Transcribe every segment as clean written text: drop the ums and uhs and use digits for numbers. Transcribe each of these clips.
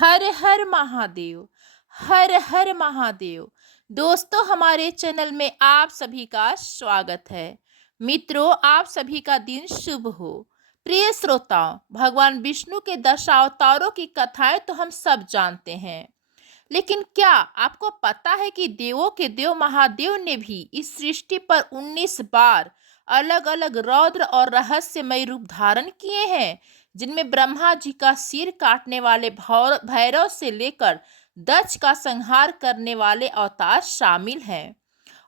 हर हर महादेव। हर हर महादेव। दोस्तों, हमारे चैनल में आप सभी का स्वागत है। मित्रों, आप सभी का दिन शुभ हो। प्रिय श्रोताओं, भगवान विष्णु के दशावतारों की कथाएं तो हम सब जानते हैं, लेकिन क्या आपको पता है कि देवों के देव महादेव ने भी इस सृष्टि पर 19 बार अलग अलग रौद्र और रहस्यमय रूप धारण किए हैं, जिनमें ब्रह्मा जी का सिर काटने वाले भैरव से लेकर दक्ष का संहार करने वाले अवतार शामिल हैं।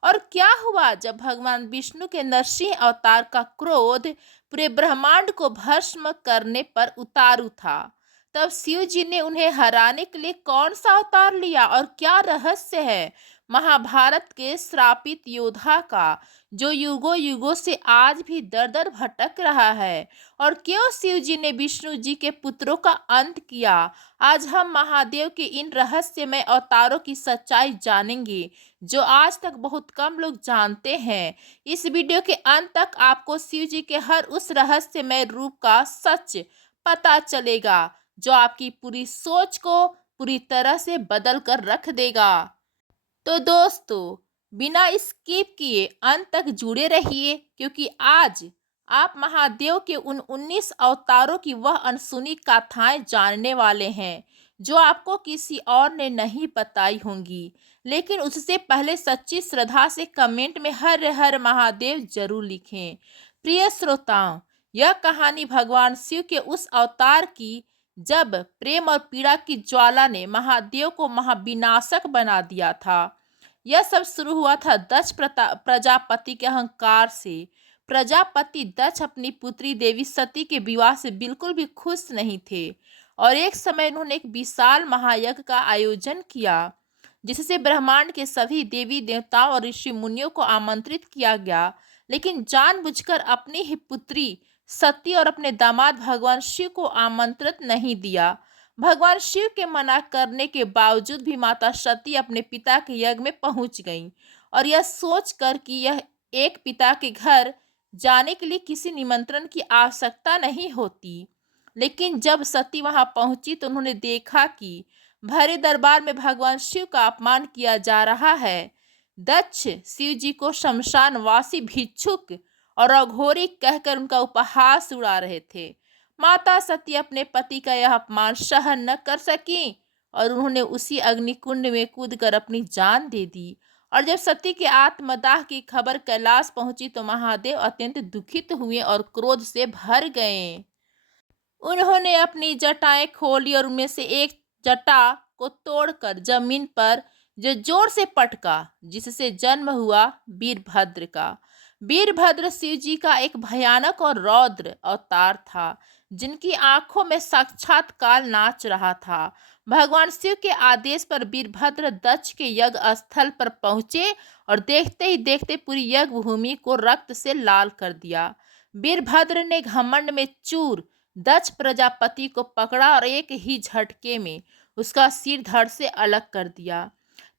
और क्या हुआ जब भगवान विष्णु के नरसिंह अवतार का क्रोध पूरे ब्रह्मांड को भस्म करने पर उतारू था, तब शिव जी ने उन्हें हराने के लिए कौन सा अवतार लिया और क्या रहस्य है महाभारत के श्रापित योद्धा का, जो युगों युगों से आज भी दर दर भटक रहा है, और क्यों शिव जी ने विष्णु जी के पुत्रों का अंत किया। आज हम महादेव के इन रहस्यमय अवतारों की सच्चाई जानेंगे, जो आज तक बहुत कम लोग जानते हैं। इस वीडियो के अंत तक आपको शिव जी के हर उस रहस्यमय रूप का सच पता चलेगा, जो आपकी पूरी सोच को पूरी तरह से बदल कर रख देगा। तो दोस्तों, बिना स्किप किए अंत तक जुड़े रहिए, क्योंकि आज आप महादेव के उन 19 अवतारों की वह अनसुनी गाथाएं जानने वाले हैं, जो आपको किसी और ने नहीं बताई होंगी। लेकिन उससे पहले सच्ची श्रद्धा से कमेंट में हर हर महादेव जरूर लिखें। प्रिय श्रोताओं, यह कहानी भगवान शिव के उस अवतार की, जब प्रेम और पीड़ा की ज्वाला ने महादेव को महाविनाशक बना दिया था। यह सब शुरू हुआ था दक्ष प्रजापति के अहंकार से। प्रजापति दक्ष अपनी पुत्री देवी सती के विवाह से बिल्कुल भी खुश नहीं थे, और एक समय उन्होंने एक विशाल महायज्ञ का आयोजन किया, जिससे ब्रह्मांड के सभी देवी देवताओं और ऋषि मुनियों को आमंत्रित किया गया। लेकिन जानबूझकर अपनी ही पुत्री सती और अपने दामाद भगवान शिव को आमंत्रित नहीं दिया। भगवान शिव के मना करने के बावजूद भी माता सती अपने पिता के यज्ञ में पहुंच गईं, और यह सोचकर कि यह एक पिता के घर जाने के लिए किसी निमंत्रण की आवश्यकता नहीं होती। लेकिन जब सती वहां पहुंची तो उन्होंने देखा कि भरे दरबार में भगवान शिव का अपमान किया जा रहा है। दक्ष शिव जी को शमशानवासी भिक्षुक और अघोरी कहकर उनका उपहास उड़ा रहे थे। माता सती अपने पति का यह अपमान सहन न कर सकी, और उन्होंने उसी अग्निकुंड में कूदकर अपनी जान दे दी। और जब सती के आत्मदाह की खबर कैलाश पहुंची तो महादेव अत्यंत दुखित हुए और क्रोध से भर गए। उन्होंने अपनी जटाएं खोली और उनमें से एक जटा को तोड़कर जमीन पर जो जोर से पटका, जिससे जन्म हुआ वीरभद्र का। वीरभद्र शिव जी का एक भयानक और रौद्र अवतार था, जिनकी आंखों में साक्षात काल नाच रहा था। भगवान शिव के आदेश पर वीरभद्र दक्ष के यज्ञ स्थल पर पहुंचे और देखते ही देखते पूरी यज्ञ भूमि को रक्त से लाल कर दिया। वीरभद्र ने घमंड में चूर दक्ष प्रजापति को पकड़ा और एक ही झटके में उसका सिर धड़ से अलग कर दिया।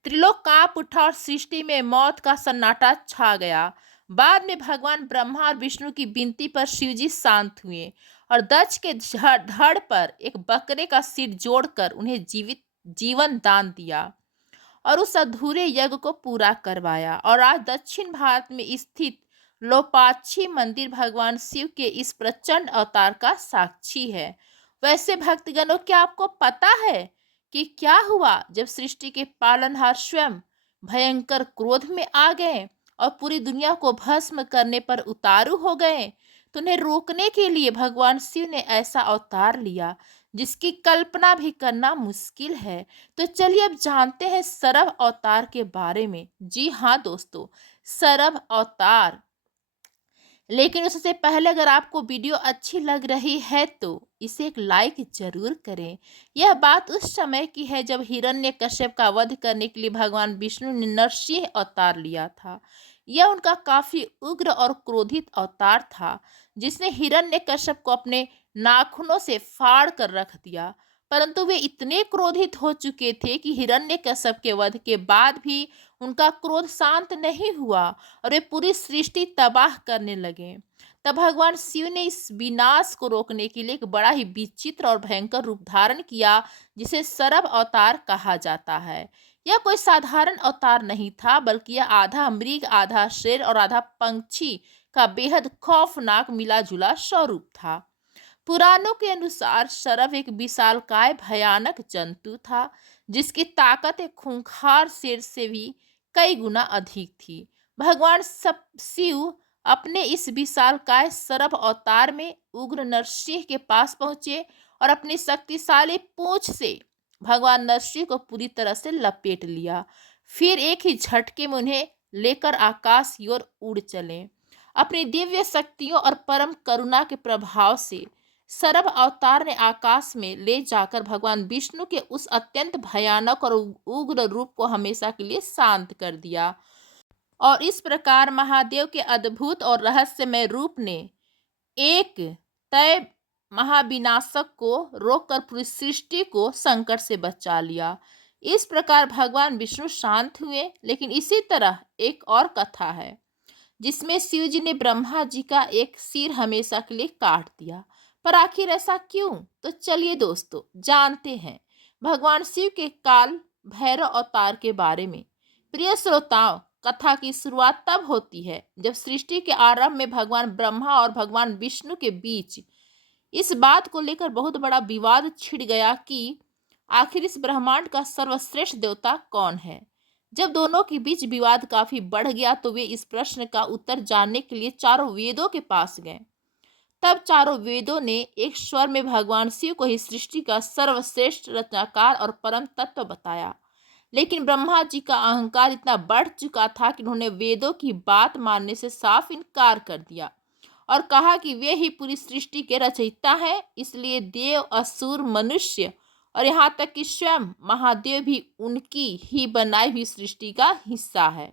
त्रिलोक कांप उठा और सृष्टि में मौत का सन्नाटा छा गया। बाद में भगवान ब्रह्मा और विष्णु की विनती पर शिवजी शांत हुए और दक्ष के धड़ पर एक बकरे का सिर जोड़कर उन्हें जीवन दान दिया और उस अधूरे यज्ञ को पूरा करवाया। और आज दक्षिण भारत में स्थित लोपाक्षी मंदिर भगवान शिव के इस प्रचंड अवतार का साक्षी है। वैसे भक्तगणों, क्या आपको पता है कि क्या हुआ जब सृष्टि के पालनहार स्वयं भयंकर क्रोध में आ गए और पूरी दुनिया को भस्म करने पर उतारू हो गए? तो उन्हें रोकने के लिए भगवान शिव ने ऐसा अवतार लिया जिसकी कल्पना भी करना मुश्किल है। तो चलिए अब जानते हैं सरभ अवतार के बारे में। जी हाँ दोस्तों, सरभ अवतार। लेकिन उससे पहले अगर आपको वीडियो अच्छी लग रही है तो इसे एक लाइक जरूर करें। यह बात उस समय की है जब हिरण्यकश्यप का वध करने के लिए भगवान विष्णु ने नरसिंह अवतार लिया था। यह उनका काफी उग्र और क्रोधित अवतार था, जिसने हिरण्यकश्यप को अपने नाखूनों से फाड़ कर रख दिया। परंतु वे इतने क्रोधित हो चुके थे कि हिरण्यकश्यप के वध के बाद भी उनका क्रोध शांत नहीं हुआ और वे पूरी सृष्टि तबाह करने लगे। तब भगवान शिव ने इस विनाश को रोकने के लिए एक बड़ा ही विचित्र और भयंकर रूप धारण किया, जिसे सरभ अवतार कहा जाता है। यह कोई साधारण अवतार नहीं था, बल्कि यह आधा मृग, आधा शेर और आधा पंछी का बेहद खौफनाक मिला जुला स्वरूप था। पुराणों के अनुसार शरभ एक विशालकाय भयानक जंतु था, जिसकी ताकत एक खूंखार शेर से भी कई गुना अधिक थी। भगवान सब शिव अपने इस विशालकाय शरभ अवतार में उग्र नरसिंह के पास पहुंचे और अपनी शक्तिशाली पूंछ से भगवान नरसिंह को पूरी तरह से लपेट लिया। फिर एक ही झटके में उन्हें लेकर आकाश की ओर उड़ चले। अपनी दिव्य शक्तियों और परम करुणा के प्रभाव से सरभ अवतार ने आकाश में ले जाकर भगवान विष्णु के उस अत्यंत भयानक और उग्र रूप को हमेशा के लिए शांत कर दिया। और इस प्रकार महादेव के अद्भुत और रहस्यमय रूप ने एक तय महाविनाशक को रोककर पूरी सृष्टि को संकट से बचा लिया। इस प्रकार भगवान विष्णु शांत हुए। लेकिन इसी तरह एक और कथा है, जिसमें शिव जी ने ब्रह्मा जी का एक सिर हमेशा के लिए काट दिया। पर आखिर ऐसा क्यों? तो चलिए दोस्तों, जानते हैं भगवान शिव के काल भैरव अवतार के बारे में। प्रिय श्रोताओं, कथा की शुरुआत तब होती है जब सृष्टि के आरंभ में भगवान ब्रह्मा और भगवान विष्णु के बीच इस बात को लेकर बहुत बड़ा विवाद छिड़ गया कि आखिर इस ब्रह्मांड का सर्वश्रेष्ठ देवता कौन है। जब दोनों के बीच विवाद काफी बढ़ गया तो वे इस प्रश्न का उत्तर जानने के लिए चारों वेदों के पास गए। तब चारों वेदों ने एक स्वर में भगवान शिव को ही सृष्टि का सर्वश्रेष्ठ रचनाकार और परम तत्व बताया। लेकिन ब्रह्मा जी का अहंकार इतना बढ़ चुका था कि उन्होंने वेदों की बात मानने से साफ इनकार कर दिया और कहा कि वे ही पूरी सृष्टि के रचयिता हैं। इसलिए देव, असुर, मनुष्य और यहाँ तक कि स्वयं महादेव भी उनकी ही बनाई हुई सृष्टि का हिस्सा है।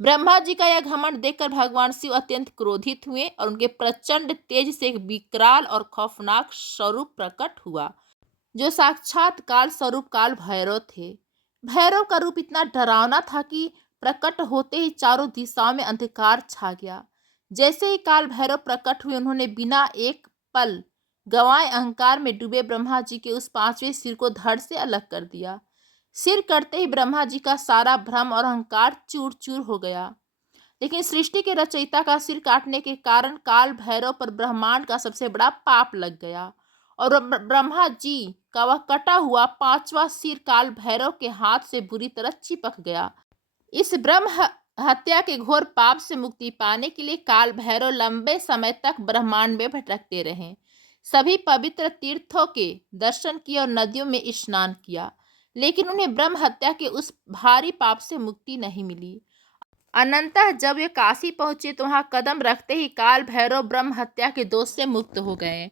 ब्रह्मा जी का यह घमंड देखकर भगवान शिव अत्यंत क्रोधित हुए और उनके प्रचंड तेज से एक विकराल और खौफनाक स्वरूप प्रकट हुआ, जो साक्षात काल स्वरूप काल भैरव थे। भैरव का रूप इतना डरावना था कि प्रकट होते ही चारों दिशाओं में अंधकार छा गया। जैसे ही काल भैरव प्रकट हुए, उन्होंने बिना एक पल गंवाए अहंकार में डूबे ब्रह्मा जी के उस पांचवें सिर को धड़ से अलग कर दिया। सिर कटते ही ब्रह्मा जी का सारा भ्रम और अहंकार चूर चूर हो गया। लेकिन सृष्टि के रचयिता का सिर काटने के कारण काल भैरव पर ब्रह्मांड का सबसे बड़ा पाप लग गया और ब्रह्मा जी का वह कटा हुआ पांचवा सिर काल भैरव के हाथ से बुरी तरह चिपक गया। इस ब्रह्म हत्या के घोर पाप से मुक्ति पाने के लिए काल भैरव लंबे समय तक ब्रह्मांड में भटकते रहे। सभी पवित्र तीर्थों के दर्शन किए और नदियों में स्नान किया, लेकिन उन्हें ब्रह्म हत्या के उस भारी पाप से मुक्ति नहीं मिली। अनंतः जब वे काशी पहुंचे तो वहां कदम रखते ही काल भैरव ब्रह्म हत्या के दोष से मुक्त हो गए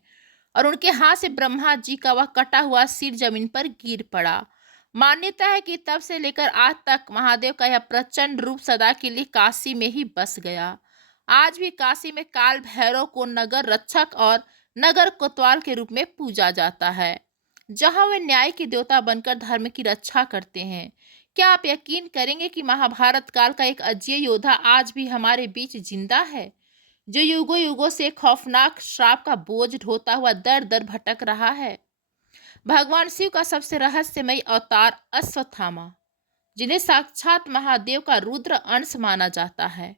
और उनके हाथ से ब्रह्मा जी का वह कटा हुआ सिर जमीन पर गिर पड़ा। मान्यता है कि तब से लेकर आज तक महादेव का यह प्रचंड रूप सदा के लिए काशी में ही बस गया। आज भी काशी में काल भैरव को नगर रक्षक और नगर कोतवाल के रूप में पूजा जाता है, जहां वे न्याय के देवता बनकर धर्म की रक्षा करते हैं। क्या आप यकीन करेंगे कि महाभारत काल का एक अजय योद्धा आज भी हमारे बीच जिंदा है, जो युगों युगों से खौफनाक श्राप का बोझ ढोता हुआ दर दर भटक रहा है। भगवान शिव का सबसे रहस्यमय अवतार अश्वत्थामा, जिन्हें साक्षात महादेव का रुद्र अंश माना जाता है।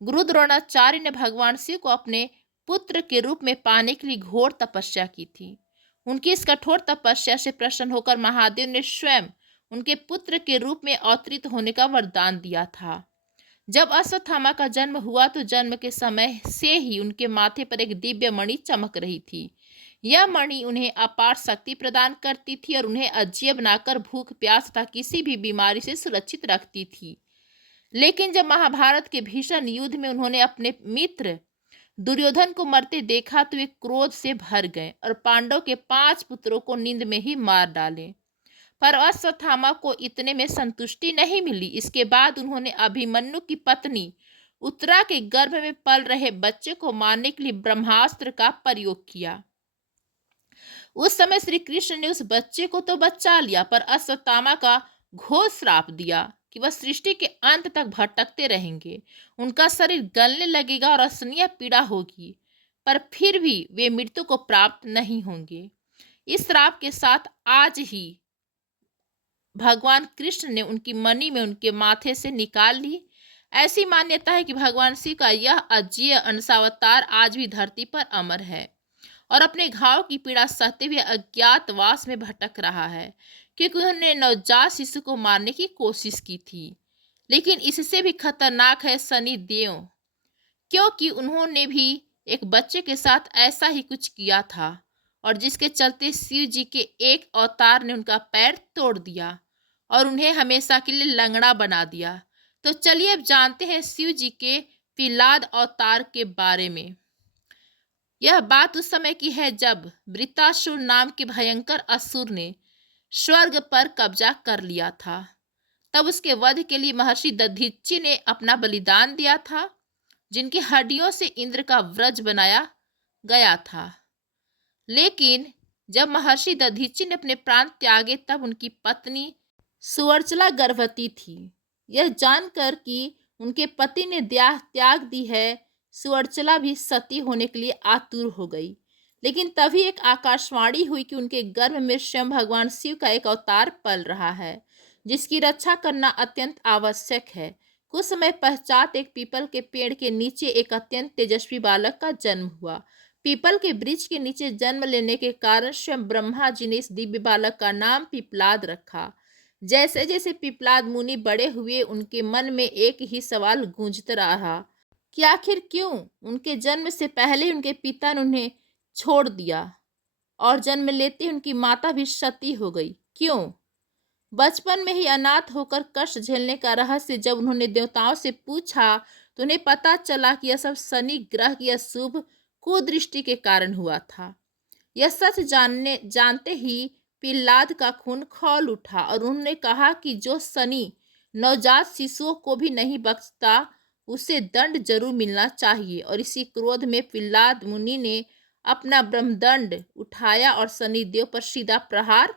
गुरु द्रोणाचार्य ने भगवान शिव को अपने पुत्र के रूप में पाने के लिए घोर तपस्या की थी। उनकी इस कठोर तपस्या से प्रसन्न होकर महादेव ने स्वयं उनके पुत्र के रूप में अवतरित होने का वरदान दिया था। जब अश्वत्थामा का जन्म हुआ तो जन्म के समय से ही उनके माथे पर एक दिव्य मणि चमक रही थी। यह मणि उन्हें अपार शक्ति प्रदान करती थी और उन्हें अजेय बनाकर भूख, प्यास तथा किसी भी बीमारी से सुरक्षित रखती थी। लेकिन जब महाभारत के भीषण युद्ध में उन्होंने अपने मित्र दुर्योधन को मरते देखा तो वे क्रोध से भर गए और पांडव के 5 पुत्रों को नींद में ही मार डाले। पर अश्वत्थामा को इतने में संतुष्टि नहीं मिली। इसके बाद उन्होंने अभिमन्यु की पत्नी उत्तरा के गर्भ में पल रहे बच्चे को मारने के लिए ब्रह्मास्त्र का प्रयोग किया। उस समय श्री कृष्ण ने उस बच्चे को तो बचा लिया, पर अश्वत्थामा का घोर श्राप दिया कि वह सृष्टि के अंत तक भटकते रहेंगे। उनका शरीर गलने लगेगा और असहनीय पीड़ा होगी, पर फिर भी वे मृत्यु को प्राप्त नहीं होंगे। इस श्राप के साथ आज ही भगवान कृष्ण ने उनकी मणि में उनके माथे से निकाल ली। ऐसी मान्यता है कि भगवान शिव का यह अजेय अंशावतार आज भी धरती पर अमर है और अपने घाव की पीड़ा सहते हुए अज्ञातवास में भटक रहा है, क्योंकि उन्होंने नवजात शिशु को मारने की कोशिश की थी। लेकिन इससे भी खतरनाक है शनि देव, क्योंकि उन्होंने भी एक बच्चे के साथ ऐसा ही कुछ किया था और जिसके चलते शिव जी के एक अवतार ने उनका पैर तोड़ दिया और उन्हें हमेशा के लिए लंगड़ा बना दिया। तो चलिए अब जानते हैं शिव जी के पिलाद अवतार के बारे में। यह बात उस समय की है जब वृत्तासुर नाम के भयंकर असुर ने स्वर्ग पर कब्जा कर लिया था। तब उसके वध के लिए महर्षि दधीचि ने अपना बलिदान दिया था, जिनकी हड्डियों से इंद्र का व्रज बनाया गया था। लेकिन जब महर्षि दधीचि ने अपने प्राण त्यागे तब उनकी पत्नी सुवर्चला गर्भवती थी। यह जानकर कि उनके पति ने देह त्याग दी है, सुवर्चला भी सती होने के लिए आतुर हो गई। लेकिन तभी एक आकाशवाणी हुई कि उनके गर्भ में स्वयं भगवान शिव का एक अवतार पल रहा है, जिसकी रक्षा करना अत्यंत आवश्यक है। कुछ समय पश्चात एक पीपल के पेड़ के नीचे एक अत्यंत तेजस्वी बालक का जन्म हुआ। पीपल के वृक्ष के नीचे जन्म लेने के कारण स्वयं ब्रह्मा जी ने इस दिव्य बालक का नाम पिपलाद रखा। जैसे जैसे पिपलाद मुनि बड़े हुए, उनके मन में एक ही सवाल गूंजता रहा कि आखिर क्यों उनके जन्म से पहले उनके पिता ने उन्हें छोड़ दिया और जन्म लेते ही उनकी माता भी सती हो गई। क्यों? बचपन में ही अनाथ होकर कष्ट झेलने का रहस्य जब उन्होंने देवताओं से पूछा तो उन्हें पता चला कि यह सब शनि ग्रह की अशुभ कुदृष्टि के कारण हुआ था। यह सच जानते ही पिल्लाद का खून खौल उठा और उन्होंने कहा कि जो शनि नवजात शिशुओं को भी नहीं बख्शता, उसे दंड जरूर मिलना चाहिए। और इसी क्रोध में पिल्लाद मुनि ने अपना ब्रह्मदंड उठाया और शनिदेव पर सीधा प्रहार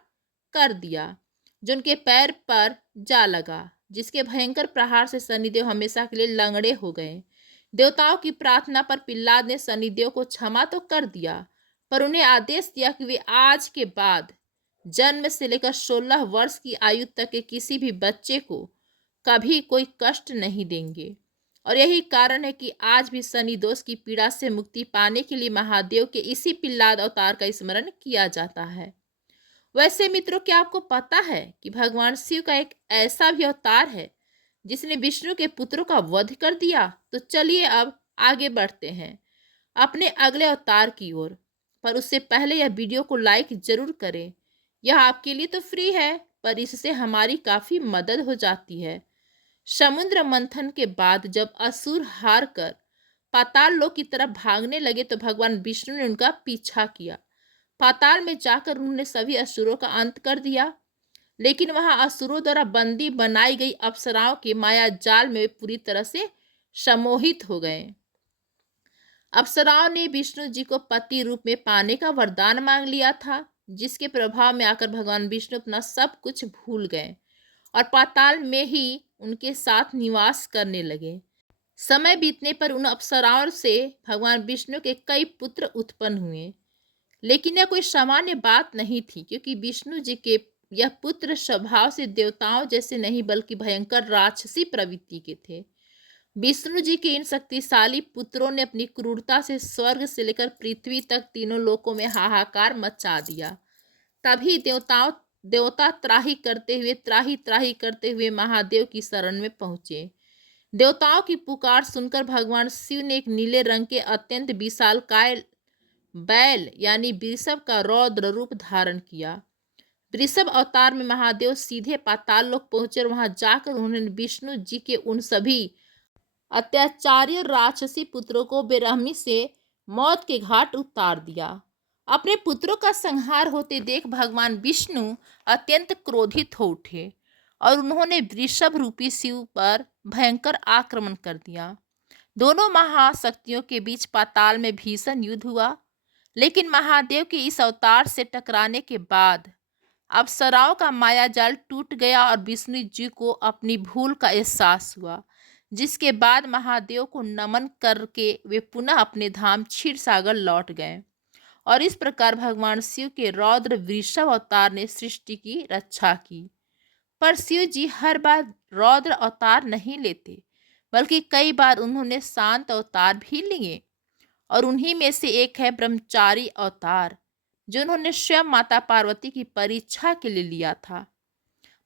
कर दिया, जो उनके पैर पर जा लगा, जिसके भयंकर प्रहार से शनिदेव हमेशा के लिए लंगड़े हो गए। देवताओं की प्रार्थना पर पिल्लाद ने शनिदेव को क्षमा तो कर दिया, पर उन्हें आदेश दिया कि वे आज के बाद जन्म से लेकर 16 वर्ष की आयु तक के किसी भी बच्चे को कभी कोई कष्ट नहीं देंगे। और यही कारण है कि आज भी शनि दोष की पीड़ा से मुक्ति पाने के लिए महादेव के इसी पिल्लाद अवतार का स्मरण किया जाता है। वैसे मित्रों, क्या आपको पता है कि भगवान शिव का एक ऐसा भी अवतार है जिसने विष्णु के पुत्रों का वध कर दिया? तो चलिए अब आगे बढ़ते हैं अपने अगले अवतार की ओर। पर उससे पहले यह वीडियो को लाइक जरूर करें। यह आपके लिए तो फ्री है, पर इससे हमारी काफी मदद हो जाती है। समुद्र मंथन के बाद जब असुर हार कर पाताल लोक की तरफ भागने लगे तो भगवान विष्णु ने उनका पीछा किया। पाताल में जाकर उन्होंने सभी असुरों का अंत कर दिया। लेकिन वहां असुरों द्वारा बंदी बनाई गई अप्सराओं के माया जाल में वे पूरी तरह से सम्मोहित हो गए। अप्सराओं ने विष्णु जी को पति रूप में पाने का वरदान मांग लिया था, जिसके प्रभाव में आकर भगवान विष्णु अपना सब कुछ भूल गए और पाताल में ही उनके साथ निवास करने लगे। समय बीतने पर उन अप्सराओं से भगवान विष्णु के कई पुत्र उत्पन्न हुए। लेकिन यह कोई सामान्य बात नहीं थी, क्योंकि विष्णु जी के यह पुत्र स्वभाव से देवताओं जैसे नहीं बल्कि भयंकर राक्षसी प्रवृत्ति के थे। विष्णु जी के इन शक्तिशाली पुत्रों ने अपनी क्रूरता से स्वर्ग से लेकर पृथ्वी तक तीनों लोकों में हाहाकार मचा दिया। तभी देवता त्राही त्राही करते हुए महादेव की शरण में पहुंचे। देवताओं की पुकार सुनकर भगवान शिव ने एक नीले रंग के अत्यंत विशालकाय बैल यानी वृषभ का रौद्र रूप धारण किया। वृषभ अवतार में महादेव सीधे पाताल लोक पहुंचे और वहां जाकर उन्होंने विष्णु जी के उन सभी अत्याचारी राक्षसी पुत्रों को बेरहमी से मौत के घाट उतार दिया। अपने पुत्रों का संहार होते देख भगवान विष्णु अत्यंत क्रोधित हो उठे और उन्होंने वृषभ रूपी शिव पर भयंकर आक्रमण कर दिया। दोनों महाशक्तियों के बीच पाताल में भीषण युद्ध हुआ। लेकिन महादेव के इस अवतार से टकराने के बाद अप्सराओं का माया जाल टूट गया और विष्णु जी को अपनी भूल का एहसास हुआ, जिसके बाद महादेव को नमन करके वे पुनः अपने धाम क्षीर सागर लौट गए। और इस प्रकार भगवान शिव के रौद्र वृषभ अवतार ने सृष्टि की रक्षा की। पर शिव जी हर बार रौद्र अवतार नहीं लेते, बल्कि कई बार उन्होंने शांत अवतार भी लिए। और उन्हीं में से एक है ब्रह्मचारी अवतार, जो उन्होंने स्वयं माता पार्वती की परीक्षा के लिए लिया था।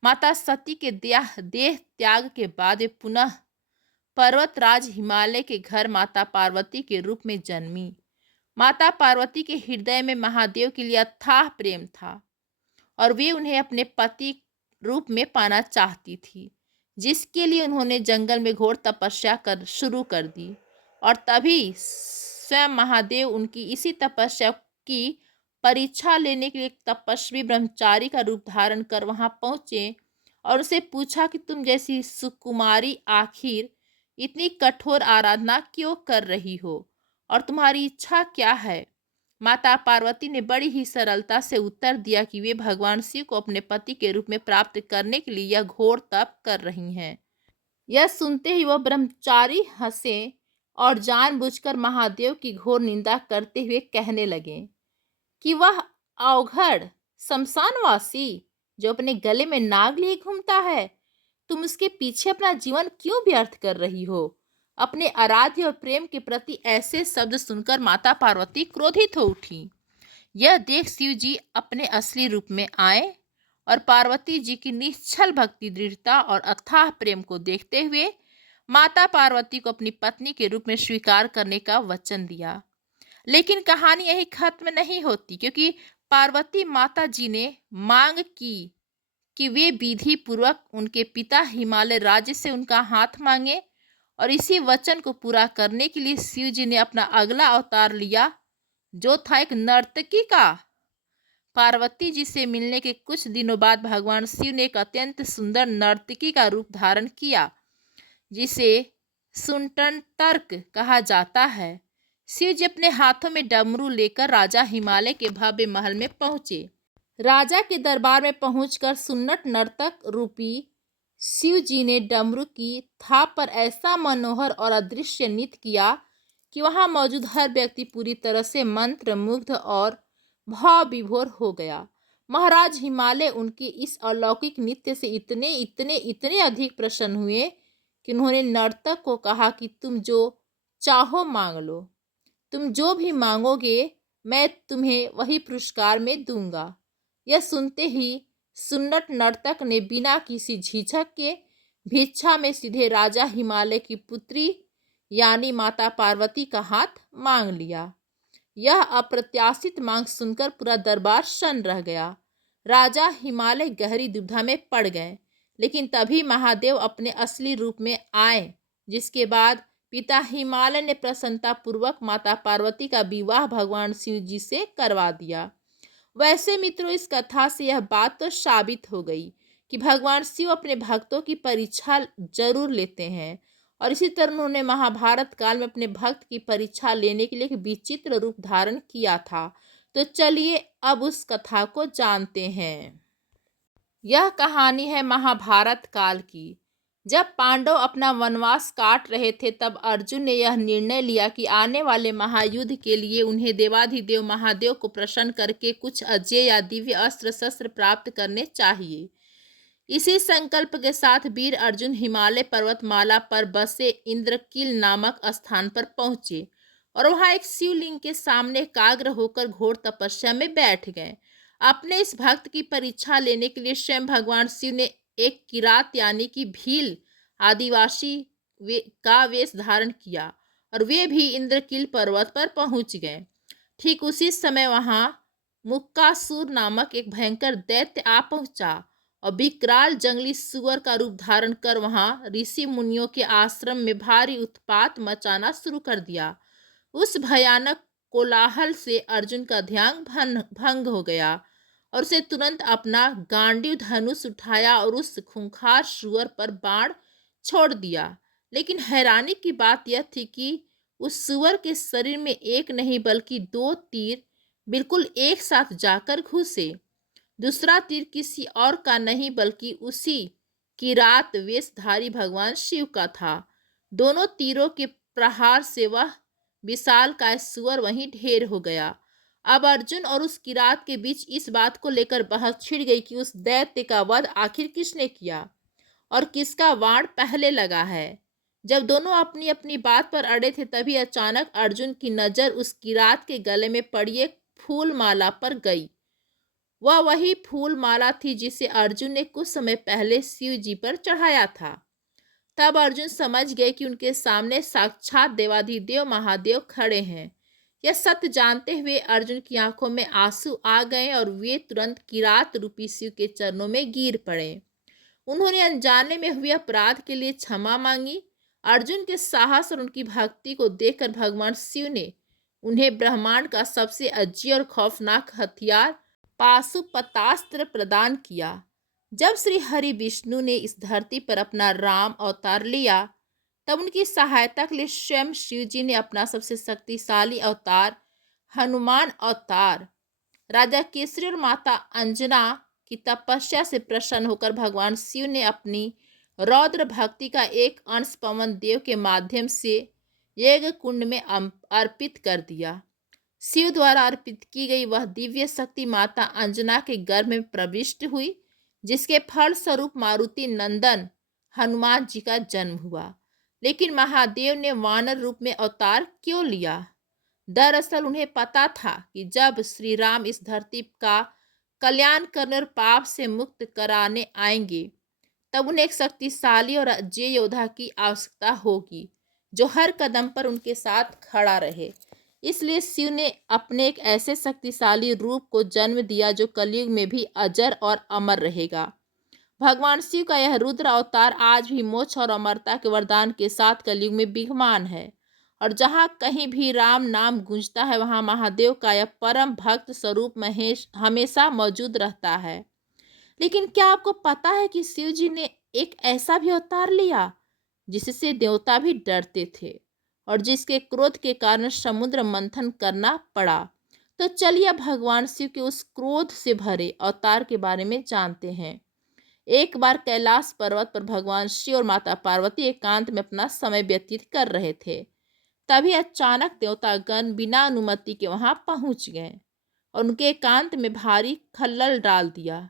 माता सती के देह त्याग के बाद वे पुनः पर्वतराज हिमालय के घर माता पार्वती के रूप में जन्मी। माता पार्वती के हृदय में महादेव के लिए अथाह प्रेम था और वे उन्हें अपने पति रूप में पाना चाहती थी, जिसके लिए उन्होंने जंगल में घोर तपस्या कर शुरू कर दी। और तभी स्वयं महादेव उनकी इसी तपस्या की परीक्षा लेने के लिए एक तपस्वी ब्रह्मचारी का रूप धारण कर वहां पहुंचे और उनसे पूछा कि तुम जैसी सुकुमारी आखिर इतनी कठोर आराधना क्यों कर रही हो और तुम्हारी इच्छा क्या है। माता पार्वती ने बड़ी ही सरलता से उत्तर दिया कि वे भगवान शिव को अपने पति के रूप में प्राप्त करने के लिए यह घोर तप कर रही हैं। यह सुनते ही वह ब्रह्मचारी हंसे और जानबूझकर महादेव की घोर निंदा करते हुए कहने लगे कि वह अवघड़ शमशानवासी जो अपने गले में नाग लिए घूमता है, तुम उसके पीछे अपना जीवन क्यों व्यर्थ कर रही हो। अपने आराध्य और प्रेम के प्रति ऐसे शब्द सुनकर माता पार्वती क्रोधित हो उठी। यह देख शिव जी अपने असली रूप में आए और पार्वती जी की निश्चल भक्ति, दृढ़ता और अथाह प्रेम को देखते हुए माता पार्वती को अपनी पत्नी के रूप में स्वीकार करने का वचन दिया। लेकिन कहानी यही खत्म नहीं होती, क्योंकि पार्वती माता जी ने मांग की कि वे विधि पूर्वक उनके पिता हिमालय राज्य से उनका हाथ मांगे। और इसी वचन को पूरा करने के लिए शिव जी ने अपना अगला अवतार लिया, जो था एक नर्तकी का। पार्वती जी से मिलने के कुछ दिनों बाद भगवान शिव ने एक अत्यंत सुंदर नर्तकी का रूप धारण किया, जिसे सुंटन तर्क कहा जाता है। शिव जी अपने हाथों में डमरू लेकर राजा हिमालय के भव्य महल में पहुंचे। राजा के दरबार में पहुंचकर सुन्नट नर्तक रूपी शिव जी ने डमरू की थाप पर ऐसा मनोहर और अदृश्य नृत्य किया कि वहां मौजूद हर व्यक्ति पूरी तरह से मंत्र मुग्ध और भाव विभोर हो गया। महाराज हिमालय उनके इस अलौकिक नृत्य से इतने इतने इतने अधिक प्रसन्न हुए कि उन्होंने नर्तक को कहा कि तुम जो चाहो मांग लो, तुम जो भी मांगोगे मैं तुम्हें वही पुरस्कार में दूंगा। यह सुनते ही सुन्नट नर्तक ने बिना किसी झिझक के भिक्षा में सीधे राजा हिमालय की पुत्री यानी माता पार्वती का हाथ मांग लिया। यह अप्रत्याशित मांग सुनकर पूरा दरबार सन्न रह गया। राजा हिमालय गहरी दुविधा में पड़ गए, लेकिन तभी महादेव अपने असली रूप में आए, जिसके बाद पिता हिमालय ने प्रसन्नता पूर्वक माता पार्वती का विवाह भगवान शिव जी से करवा दिया। वैसे मित्रों, इस कथा से यह बात तो साबित हो गई कि भगवान शिव अपने भक्तों की परीक्षा जरूर लेते हैं, और इसी तरह उन्होंने महाभारत काल में अपने भक्त की परीक्षा लेने के लिए एक विचित्र रूप धारण किया था। तो चलिए अब उस कथा को जानते हैं। यह कहानी है महाभारत काल की। जब पांडव अपना वनवास काट रहे थे, तब अर्जुन ने यह निर्णय लिया कि आने वाले महायुद्ध के लिए उन्हें देवाधिदेव महादेव को प्रसन्न करके कुछ अजेय या दिव्य अस्त्र शस्त्र प्राप्त करने चाहिए। इसी संकल्प के साथ वीर अर्जुन हिमालय पर्वतमाला पर बसे इंद्रकील नामक स्थान पर पहुंचे और वहां एक शिवलिंग के सामने एकाग्र होकर घोर तपस्या में बैठ गए। अपने इस भक्त की परीक्षा लेने के लिए स्वयं भगवान शिव ने एक किरात यानी कि भील आदिवासी का वेश धारण किया और वे भी इंद्रकील पर्वत पर पहुंच गए। ठीक उसी समय वहां मुक्कासुर नामक एक भयंकर दैत्य आ पहुंचा और विकराल जंगली सुअर का रूप धारण कर वहां ऋषि मुनियों के आश्रम में भारी उत्पात मचाना शुरू कर दिया। उस भयानक कोलाहल से अर्जुन का ध्यान भंग हो गया और उसे तुरंत अपना गांडीव धनुष उठाया और उस खूंखार सुअर पर बाण छोड़ दिया। लेकिन हैरानी की बात यह थी कि उस सुअर के शरीर में एक नहीं बल्कि दो तीर बिल्कुल एक साथ जाकर घुसे। दूसरा तीर किसी और का नहीं बल्कि उसी किरात वेशधारी भगवान शिव का था। दोनों तीरों के प्रहार से वह विशालकाय सुअर वहीं ढेर हो गया। अब अर्जुन और उस किरात के बीच इस बात को लेकर बहस छिड़ गई कि उस दैत्य का वध आखिर किसने किया और किसका वाण पहले लगा है। जब दोनों अपनी अपनी बात पर अड़े थे तभी अचानक अर्जुन की नजर उस किरात के गले में पड़ी एक फूल माला पर गई। वह वही फूल माला थी जिसे अर्जुन ने कुछ समय पहले शिव जी पर चढ़ाया था। तब अर्जुन समझ गए कि उनके सामने साक्षात देवाधिदेव महादेव खड़े हैं। यह सत्य जानते हुए अर्जुन की आंखों में आंसू आ गए और वे तुरंत किरात रूपी शिव के चरणों में गिर पड़े। उन्होंने अनजाने में हुए अपराध के लिए क्षमा मांगी। अर्जुन के साहस और उनकी भक्ति को देखकर भगवान शिव ने उन्हें ब्रह्मांड का सबसे अजीब और खौफनाक हथियार पाशुपतास्त्र प्रदान किया। जब श्री हरि विष्णु ने इस धरती पर अपना राम अवतार लिया तब उनकी सहायता के लिए स्वयं शिव जी ने अपना सबसे शक्तिशाली अवतार हनुमान अवतार राजा केसरी और माता अंजना की तपस्या से प्रसन्न होकर भगवान शिव ने अपनी रौद्र भक्ति का एक अंश पवन देव के माध्यम से यज्ञ कुंड में अर्पित कर दिया। शिव द्वारा अर्पित की गई वह दिव्य शक्ति माता अंजना के गर्भ में प्रविष्ट हुई, जिसके फल स्वरूप मारुति नंदन हनुमान जी का जन्म हुआ। लेकिन महादेव ने वानर रूप में अवतार क्यों लिया? दरअसल उन्हें पता था कि जब श्री राम इस धरती का कल्याण करने और पाप से मुक्त कराने आएंगे तब उन्हें एक शक्तिशाली और अजेय योद्धा की आवश्यकता होगी जो हर कदम पर उनके साथ खड़ा रहे। इसलिए शिव ने अपने एक ऐसे शक्तिशाली रूप को जन्म दिया जो कलयुग में भी अजर और अमर रहेगा। भगवान शिव का यह रुद्र अवतार आज भी मोक्ष और अमरता के वरदान के साथ कलयुग में विद्यमान है और जहाँ कहीं भी राम नाम गूंजता है वहाँ महादेव का यह परम भक्त स्वरूप महेश हमेशा मौजूद रहता है। लेकिन क्या आपको पता है कि शिव जी ने एक ऐसा भी अवतार लिया जिससे देवता भी डरते थे और जिसके क्रोध के कारण समुद्र मंथन करना पड़ा? तो चलिए भगवान शिव के उस क्रोध से भरे अवतार के बारे में जानते हैं। एक बार कैलाश पर्वत पर भगवान शिव और माता पार्वती एकांत में अपना समय व्यतीत कर रहे थे। तभी अचानक देवतागण बिना अनुमति के वहां पहुंच गए और उनके एकांत में भारी खल्लल डाल दिया।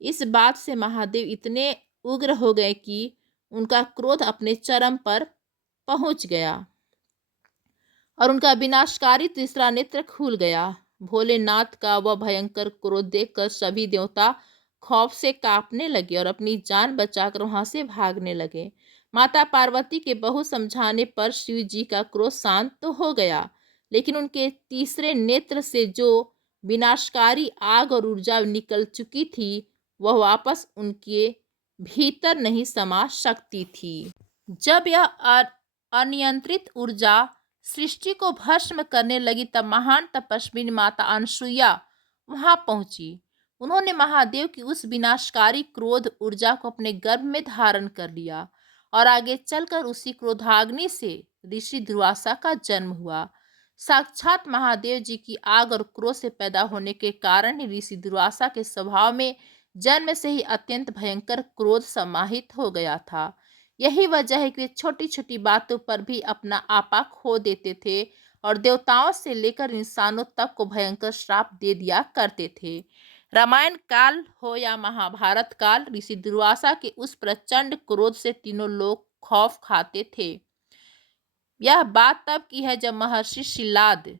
इस बात से महादेव इतने उग्र हो गए कि उनका क्रोध अपने चरम पर पहुंच गया और उनका विनाशकारी तीसरा नेत्र खुल गया। भोलेनाथ का वह भयंकर क्रोध देखकर सभी देवता खौफ से कांपने लगे और अपनी जान बचाकर वहां से भागने लगे। माता पार्वती के बहु समझाने पर शिव जी का क्रोध शांत तो हो गया, लेकिन उनके तीसरे नेत्र से जो विनाशकारी आग और ऊर्जा निकल चुकी थी वह वापस उनके भीतर नहीं समा सकती थी। जब यह अनियंत्रित ऊर्जा सृष्टि को भस्म करने लगी तब महान तपस्विनी माता अनसुईया वहां पहुंची। उन्होंने महादेव की उस विनाशकारी क्रोध ऊर्जा को अपने गर्भ में धारण कर लिया और आगे चलकर उसी क्रोधाग्नि से ऋषि दुर्वासा का जन्म हुआ। साक्षात महादेव जी की आग और क्रोध से पैदा होने के कारण ही ऋषि दुर्वासा के स्वभाव में जन्म से ही अत्यंत भयंकर क्रोध समाहित हो गया था। यही वजह है कि वे छोटी छोटी बातों पर भी अपना आपा खो देते थे और देवताओं से लेकर इंसानों तक को भयंकर श्राप दे दिया करते थे। रामायण काल हो या महाभारत काल, ऋषि दुर्वासा के उस प्रचंड क्रोध से तीनों लोग खौफ खाते थे। यह बात तब की है जब महर्षि शिलाद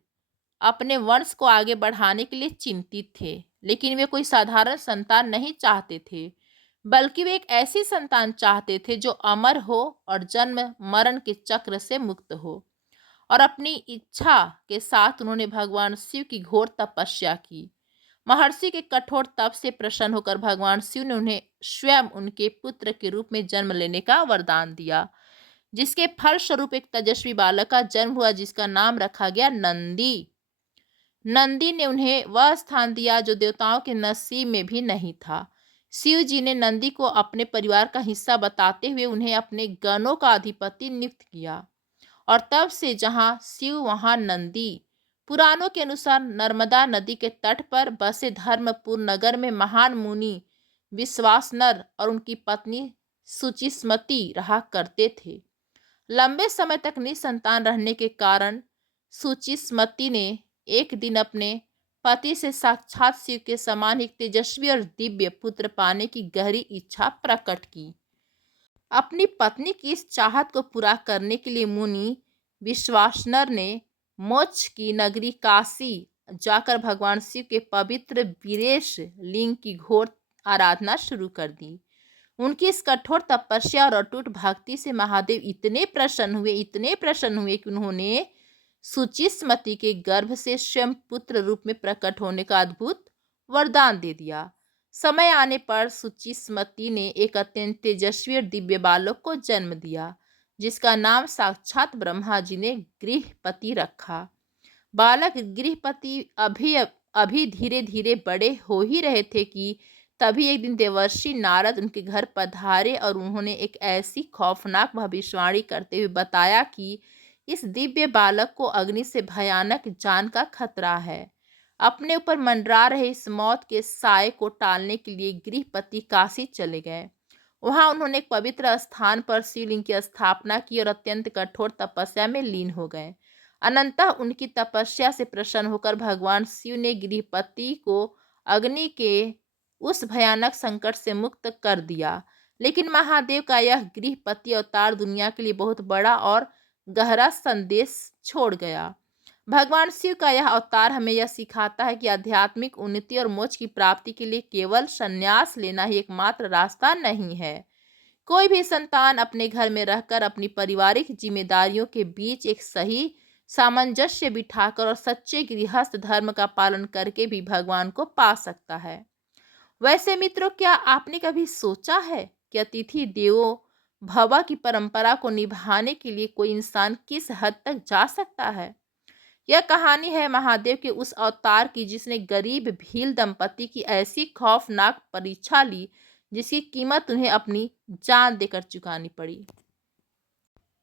अपने वंश को आगे बढ़ाने के लिए चिंतित थे, लेकिन वे कोई साधारण संतान नहीं चाहते थे, बल्कि वे एक ऐसी संतान चाहते थे जो अमर हो और जन्म मरण के चक्र से मुक्त हो। और अपनी इच्छा के साथ उन्होंने भगवान शिव की घोर तपस्या की। महर्षि के कठोर तप से प्रसन्न होकर भगवान शिव ने उन्हें स्वयं उनके पुत्र के रूप में जन्म लेने का वरदान दिया, जिसके फलस्वरूप एक तेजस्वी बालक का जन्म हुआ जिसका नाम रखा गया नंदी। नंदी ने उन्हें वह स्थान दिया जो देवताओं के नसीब में भी नहीं था। शिव जी ने नंदी को अपने परिवार का हिस्सा बताते हुए उन्हें अपने गणों का अधिपति नियुक्त किया और तब से जहां शिव वहां नंदी पुराणों के अनुसार नर्मदा नदी के तट पर बसे धर्मपुर नगर में महान मुनि विश्वासनर और उनकी पत्नी सुचिस्मति रहा करते थे। लंबे समय तक निसंतान रहने के कारण सुचिस्मति ने एक दिन अपने पति से साक्षात शिव के समान एक तेजस्वी और दिव्य पुत्र पाने की गहरी इच्छा प्रकट की। अपनी पत्नी की इस चाहत को पूरा करने के लिए मुनि विश्वासनर ने मोक्ष की नगरी काशी जाकर भगवान शिव के पवित्र वीरेश लिंग की घोर आराधना शुरू कर दी। उनकी इस कठोर तपस्या और अटूट भक्ति से महादेव इतने प्रसन्न हुए कि उन्होंने सुचिस्मति के गर्भ से स्वयं पुत्र रूप में प्रकट होने का अद्भुत वरदान दे दिया। समय आने पर सुचिस्मति ने एक अत्यंत तेजस्वी और दिव्य बालक को जन्म दिया, जिसका नाम साक्षात ब्रह्मा जी ने गृहपति रखा। बालक गृहपति अभी धीरे धीरे बड़े हो ही रहे थे कि तभी एक दिन देवर्षि नारद उनके घर पधारे और उन्होंने एक ऐसी खौफनाक भविष्यवाणी करते हुए बताया कि इस दिव्य बालक को अग्नि से भयानक जान का खतरा है। अपने ऊपर मंडरा रहे इस मौत के साए को टालने के लिए गृहपति काशी चले गए। वहां उन्होंने एक पवित्र स्थान पर शिवलिंग की स्थापना की और अत्यंत कठोर तपस्या में लीन हो गए। अनंतः उनकी तपस्या से प्रसन्न होकर भगवान शिव ने गृहपति को अग्नि के उस भयानक संकट से मुक्त कर दिया। लेकिन महादेव का यह गृहपति अवतार दुनिया के लिए बहुत बड़ा और गहरा संदेश छोड़ गया। भगवान शिव का यह अवतार हमें यह सिखाता है कि आध्यात्मिक उन्नति और मोक्ष की प्राप्ति के लिए केवल संन्यास लेना ही एकमात्र रास्ता नहीं है। कोई भी संतान अपने घर में रहकर अपनी पारिवारिक जिम्मेदारियों के बीच एक सही सामंजस्य बिठाकर और सच्चे गृहस्थ धर्म का पालन करके भी भगवान को पा सकता है। वैसे मित्रों, क्या आपने कभी सोचा है कि अतिथि देवो भव की परंपरा को निभाने के लिए कोई इंसान किस हद तक जा सकता है? यह कहानी है महादेव के उस अवतार की जिसने गरीब भील दंपति की ऐसी खौफनाक परीक्षा ली जिसकी कीमत उन्हें अपनी जान देकर चुकानी पड़ी।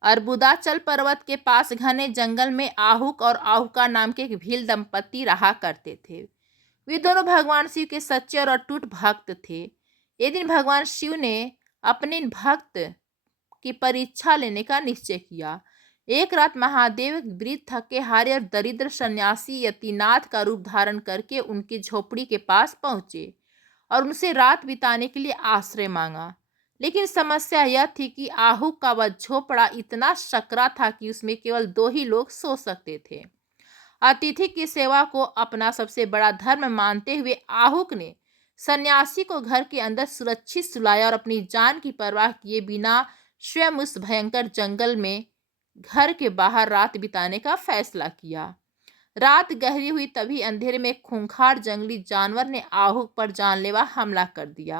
अर्बुदाचल पर्वत के पास घने जंगल में आहुक और आहुका नाम के एक भील दंपति रहा करते थे। वे दोनों भगवान शिव के सच्चे और अटूट भक्त थे। एक दिन भगवान शिव ने अपने भक्त की परीक्षा लेने का निश्चय किया। एक रात महादेव एक वृद्ध, थके हारे और दरिद्र सन्यासी यतिनाथ का रूप धारण करके उनकी झोपड़ी के पास पहुंचे और उनसे रात बिताने के लिए आश्रय मांगा। लेकिन समस्या यह थी कि आहुक का वह झोपड़ा इतना सकरा था कि उसमें केवल 2 ही लोग सो सकते थे। अतिथि की सेवा को अपना सबसे बड़ा धर्म मानते हुए आहुक ने सन्यासी को घर के अंदर सुरक्षित सुलाया और अपनी जान की परवाह किए बिना स्वयं उस भयंकर जंगल में घर के बाहर रात बिताने का फैसला किया। रात गहरी हुई तभी अंधेरे में एक खूंखार जंगली जानवर ने आहुक पर जानलेवा हमला कर दिया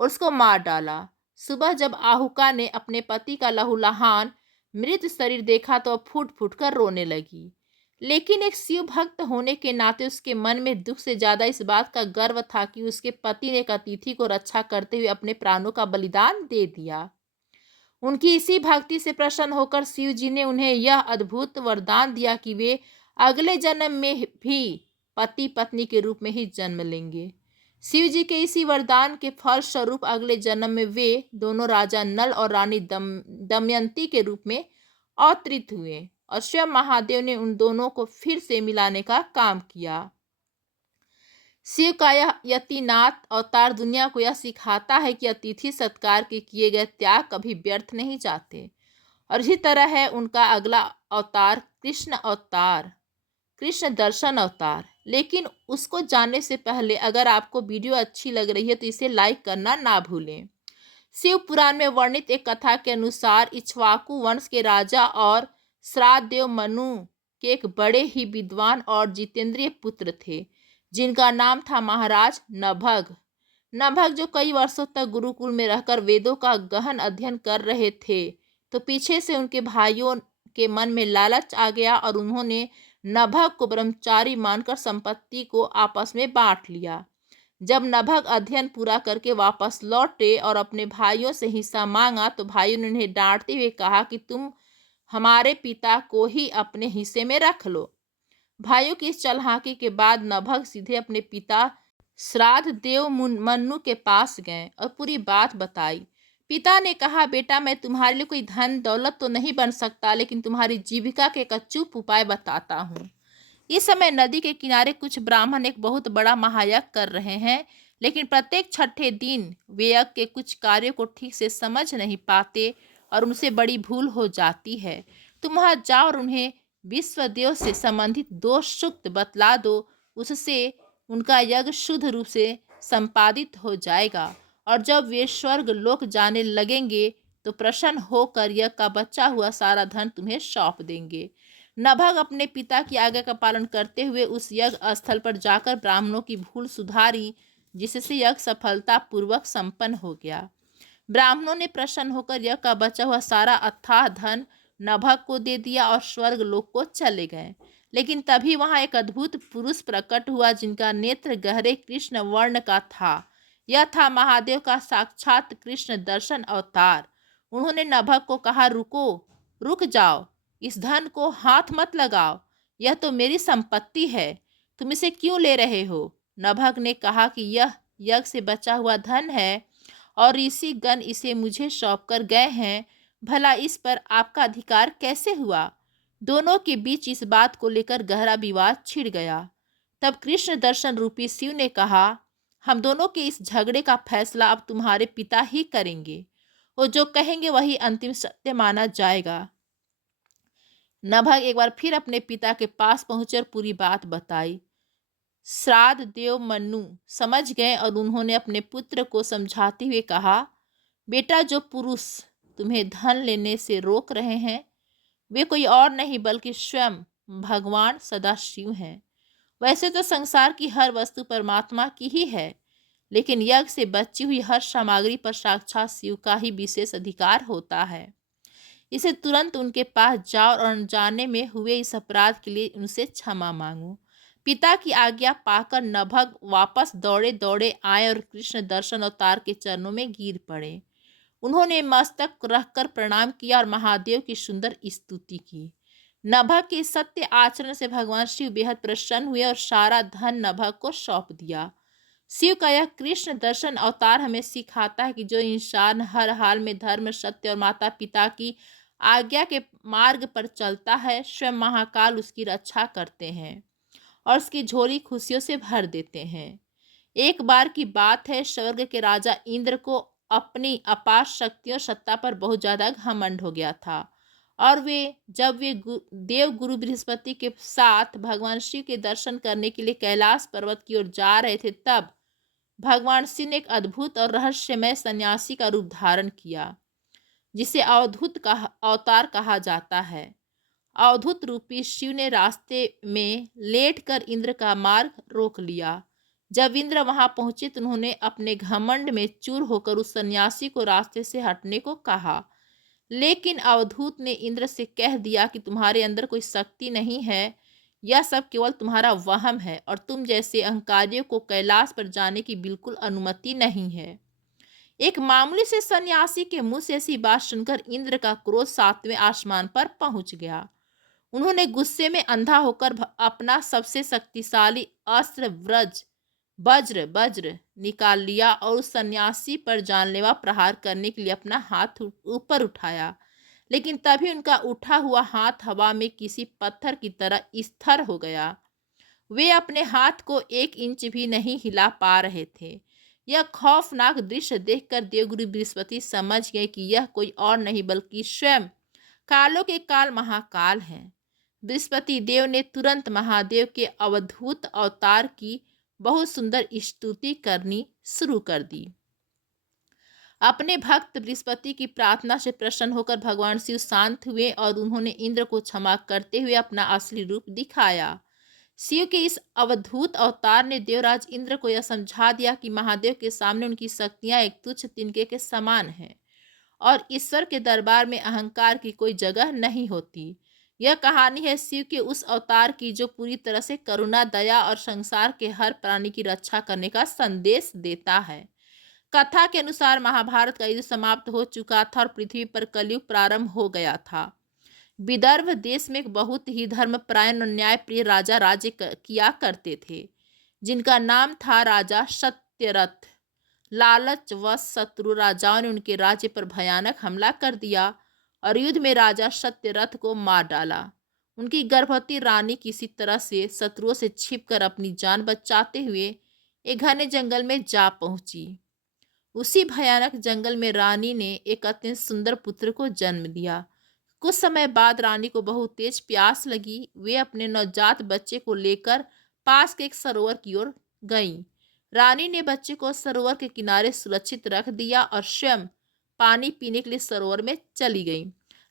और उसको मार डाला। सुबह जब आहुका ने अपने पति का लहूलुहान मृत शरीर देखा तो फूट फूट कर रोने लगी। लेकिन एक शिव भक्त होने के नाते उसके मन में दुख से ज्यादा इस बात का गर्व था कि उसके पति ने एक अतिथि को रक्षा करते हुए अपने प्राणों का बलिदान दे दिया। उनकी इसी भक्ति से प्रसन्न होकर शिव जी ने उन्हें यह अद्भुत वरदान दिया कि वे अगले जन्म में भी पति पत्नी के रूप में ही जन्म लेंगे। शिव जी के इसी वरदान के फल स्वरूप अगले जन्म में वे दोनों राजा नल और रानी दमयंती के रूप में अवतरित हुए और स्वयं महादेव ने उन दोनों को फिर से मिलाने का काम किया। शिव का यह यतिनाथ अवतार दुनिया को यह सिखाता है कि अतिथि सत्कार के किए गए त्याग कभी व्यर्थ नहीं जाते। और इसी तरह है उनका अगला अवतार कृष्ण अवतार, कृष्ण दर्शन अवतार। लेकिन उसको जानने से पहले अगर आपको वीडियो अच्छी लग रही है तो इसे लाइक करना ना भूलें। शिव पुराण में वर्णित एक कथा के अनुसार इक्ष्वाकु वंश के राजा और श्राद्ध देव मनु के एक बड़े ही विद्वान और जितेंद्रिय पुत्र थे जिनका नाम था महाराज नभग। नभग जो कई वर्षों तक गुरुकुल में रहकर वेदों का गहन अध्ययन कर रहे थे, तो पीछे से उनके भाइयों के मन में लालच आ गया और उन्होंने नभग को ब्रह्मचारी मानकर संपत्ति को आपस में बांट लिया। जब नभग अध्ययन पूरा करके वापस लौटे और अपने भाइयों से हिस्सा मांगा तो भाइयों ने उन्हें डांटते हुए कहा कि तुम हमारे पिता को ही अपने हिस्से में रख लो। भाइयों की इस चालाकी के बाद नभग सीधे अपने पिता श्राद्ध देव मन्नू के पास गए और पूरी बात बताई। पिता ने कहा, बेटा, मैं तुम्हारे लिए कोई धन दौलत तो नहीं बन सकता, लेकिन तुम्हारी जीविका के एक अचूक उपाय बताता हूँ। इस समय नदी के किनारे कुछ ब्राह्मण एक बहुत बड़ा महायज्ञ कर रहे हैं, लेकिन प्रत्येक छठे दिन वे यज्ञ के कुछ कार्यों को ठीक से समझ नहीं पाते और उनसे बड़ी भूल हो जाती है। तुम वहां जाओ और उन्हें विश्वदेव से संबंधित दो सूक्त बतला दो। उससे उनका यज्ञ शुद्ध रूप से संपादित हो जाएगा और जब वे स्वर्ग लोक जाने लगेंगे तो प्रसन्न होकर यज्ञ का बचा हुआ सारा धन तुम्हें सौंप देंगे। नभग अपने पिता की आज्ञा का पालन करते हुए उस यज्ञ स्थल पर जाकर ब्राह्मणों की भूल सुधारी, जिससे यज्ञ सफलता पूर्वक संपन्न हो गया। ब्राह्मणों ने प्रसन्न होकर यज्ञ का बचा हुआ सारा अथाह धन नभग को दे दिया और स्वर्ग लोक को चले गए। लेकिन तभी वहां एक अद्भुत पुरुष प्रकट हुआ, जिनका नेत्र गहरे कृष्ण वर्ण का था। यह था महादेव का साक्षात कृष्ण दर्शन अवतार। उन्होंने नभग को कहा, रुको, रुक जाओ, इस धन को हाथ मत लगाओ, यह तो मेरी संपत्ति है, तुम इसे क्यों ले रहे हो? नभग ने कहा कि यह यज्ञ से बचा हुआ धन है और ऋषि गण इसे मुझे सौंप कर गए हैं, भला इस पर आपका अधिकार कैसे हुआ? दोनों के बीच इस बात को लेकर गहरा विवाद छिड़ गया। तब कृष्ण दर्शन रूपी शिव ने कहा, हम दोनों के इस झगड़े का फैसला अब तुम्हारे पिता ही करेंगे। वो जो कहेंगे वही अंतिम सत्य माना जाएगा। नभग एक बार फिर अपने पिता के पास पहुंचे और पूरी बात बताई। श्राद्ध देव मन्नू समझ गए और उन्होंने अपने पुत्र को समझाते हुए कहा, बेटा, जो पुरुष तुम्हें धन लेने से रोक रहे हैं वे कोई और नहीं बल्कि स्वयं भगवान सदाशिव हैं। वैसे तो संसार की हर वस्तु परमात्मा की ही है, लेकिन यज्ञ से बची हुई हर सामग्री पर साक्षात शिव का ही विशेष अधिकार होता है। इसे तुरंत उनके पास जाओ और अनजाने में हुए इस अपराध के लिए उनसे क्षमा मांगो। पिता की आज्ञा पाकर नभग वापस दौड़े दौड़े आए और कृष्ण दर्शन अवतार के चरणों में गिर पड़े। उन्होंने मस्तक रखकर प्रणाम किया और महादेव की सुंदर स्तुति की। नभग के सत्य आचरण से भगवान शिव बेहद प्रसन्न हुए और सारा धन नभग को सौंप दिया। शिव का यह कृष्ण दर्शन अवतार हमें सिखाता है कि जो इंसान हर हाल में धर्म, सत्य और माता पिता की आज्ञा के मार्ग पर चलता है, स्वयं महाकाल उसकी रक्षा करते हैं और उसकी झोली खुशियों से भर देते हैं। एक बार की बात है, स्वर्ग के राजा इंद्र को अपनी अपार शक्ति और सत्ता पर बहुत ज्यादा घमंड हो गया था और जब वे देव गुरु बृहस्पति के साथ भगवान शिव के दर्शन करने के लिए कैलाश पर्वत की ओर जा रहे थे, तब भगवान शिव ने एक अद्भुत और रहस्यमय सन्यासी का रूप धारण किया, जिसे अवधूत का अवतार कहा जाता है। अवधूत रूपी शिव ने रास्ते में लेटकर इंद्र का मार्ग रोक लिया। जब इंद्र वहां पहुंचे तो उन्होंने अपने घमंड में चूर होकर उस सन्यासी को रास्ते से हटने को कहा, लेकिन अवधूत ने इंद्र से कह दिया कि तुम्हारे अंदर कोई शक्ति नहीं है, यह सब केवल तुम्हारा वहम है और तुम जैसे अहंकारियों को कैलाश पर जाने की बिल्कुल अनुमति नहीं है। एक मामूली से सन्यासी के मुंह से ऐसी बात सुनकर इंद्र का क्रोध सातवें आसमान पर पहुंच गया। उन्होंने गुस्से में अंधा होकर अपना सबसे शक्तिशाली अस्त्र वज्र वज्र निकाल लिया और उस सन्यासी पर जानलेवा प्रहार करने के लिए अपना हाथ ऊपर उठाया, लेकिन तभी उनका उठा हुआ हाथ हवा में किसी पत्थर की तरह स्थिर हो गया। वे अपने हाथ को 1 इंच भी नहीं हिला पा रहे थे। यह खौफनाक दृश्य देखकर देवगुरु बृहस्पति समझ गए कि यह कोई और नहीं बल्कि स्वयं कालों के काल महाकाल हैं। बृहस्पति देव ने तुरंत महादेव के अवधूत अवतार की बहुत सुंदर स्तुति करनी शुरू कर दी। अपने भक्त बृहस्पति की प्रार्थना से प्रसन्न होकर भगवान शिव शांत हुए और उन्होंने इंद्र को क्षमा करते हुए अपना असली रूप दिखाया। शिव के इस अवधूत अवतार ने देवराज इंद्र को यह समझा दिया कि महादेव के सामने उनकी शक्तियां एक तुच्छ तिनके के समान हैं और ईश्वर के दरबार में अहंकार की कोई जगह नहीं होती। यह कहानी है शिव के उस अवतार की जो पूरी तरह से करुणा, दया और संसार के हर प्राणी की रक्षा करने का संदेश देता है। कथा के अनुसार महाभारत का युद्ध समाप्त हो चुका था और पृथ्वी पर कलयुग प्रारंभ हो गया था। विदर्भ देश में एक बहुत ही धर्मपरायण और न्यायप्रिय राजा राज्य किया करते थे, जिनका नाम था राजा सत्यरथ। लालच व शत्रु राजाओं ने उनके राज्य पर भयानक हमला कर दिया और युद्ध में राजा सत्यरथ को मार डाला। उनकी गर्भवती रानी किसी तरह से शत्रुओं से छिपकर अपनी जान बचाते हुए एक घने जंगल में जा पहुंची। उसी भयानक जंगल में रानी ने एक अत्यंत सुंदर पुत्र को जन्म दिया। कुछ समय बाद रानी को बहुत तेज प्यास लगी। वे अपने नवजात बच्चे को लेकर पास के एक सरोवर की ओर गईं। रानी ने बच्चे को सरोवर के किनारे सुरक्षित रख दिया और स्वयं पानी पीने के लिए सरोवर में चली गई।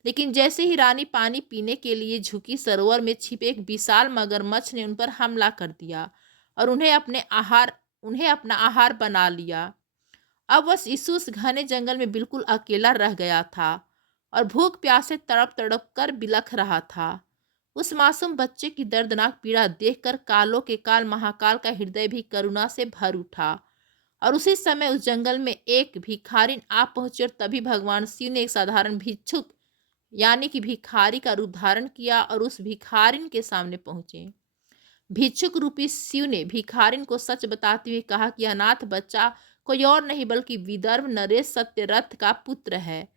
लेकिन जैसे ही रानी पानी पीने के लिए झुकी, सरोवर में छिपे एक विशाल मगरमच्छ ने उन पर हमला कर दिया और उन्हें अपना आहार बना लिया। अब वह शिशु उस घने जंगल में बिल्कुल अकेला रह गया था और भूख प्यास से तड़प तड़प कर बिलख रहा था। उस मासूम बच्चे की दर्दनाक पीड़ा देखकर कालों के काल महाकाल का हृदय भी करुणा से भर उठा। और उसी समय उस जंगल में एक भिखारिन आ पहुंची और तभी भगवान शिव ने एक साधारण भिक्षुक यानी कि भिखारी का रूप धारण किया और उस भिखारिन के सामने पहुंचे। भिक्षुक रूपी शिव ने भिखारिन को सच बताते हुए कहा कि अनाथ बच्चा कोई और नहीं बल्कि विदर्भ नरेश सत्यरथ का पुत्र है।